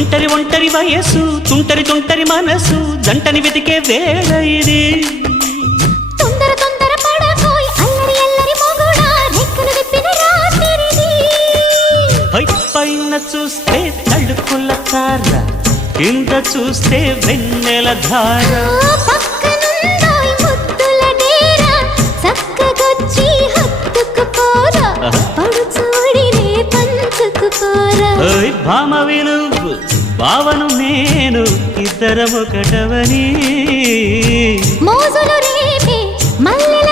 ఒంటరి ఒంటరి వయస్సు తుంటరి తుంటరి మనసు జంటని వెతికే వేళ ఇది తొందర తొందర పడకోయ్ అల్లరి అల్లరి మొగుడా రెక్కలు విప్పిన రాత్రిది పైన చూస్తే తడుకుల తార కింద చూస్తే వెన్నెల ధార పక్కనుందోయ్ ముద్దుల డేరా చక్కగొచ్చి హత్తుకుపోరా పడు చూడినే పంచుకుపోరా ఓయ్ భామ విలువు భావను నేను ఇద్దరమొకటవని మోజులు రేపే మల్లెల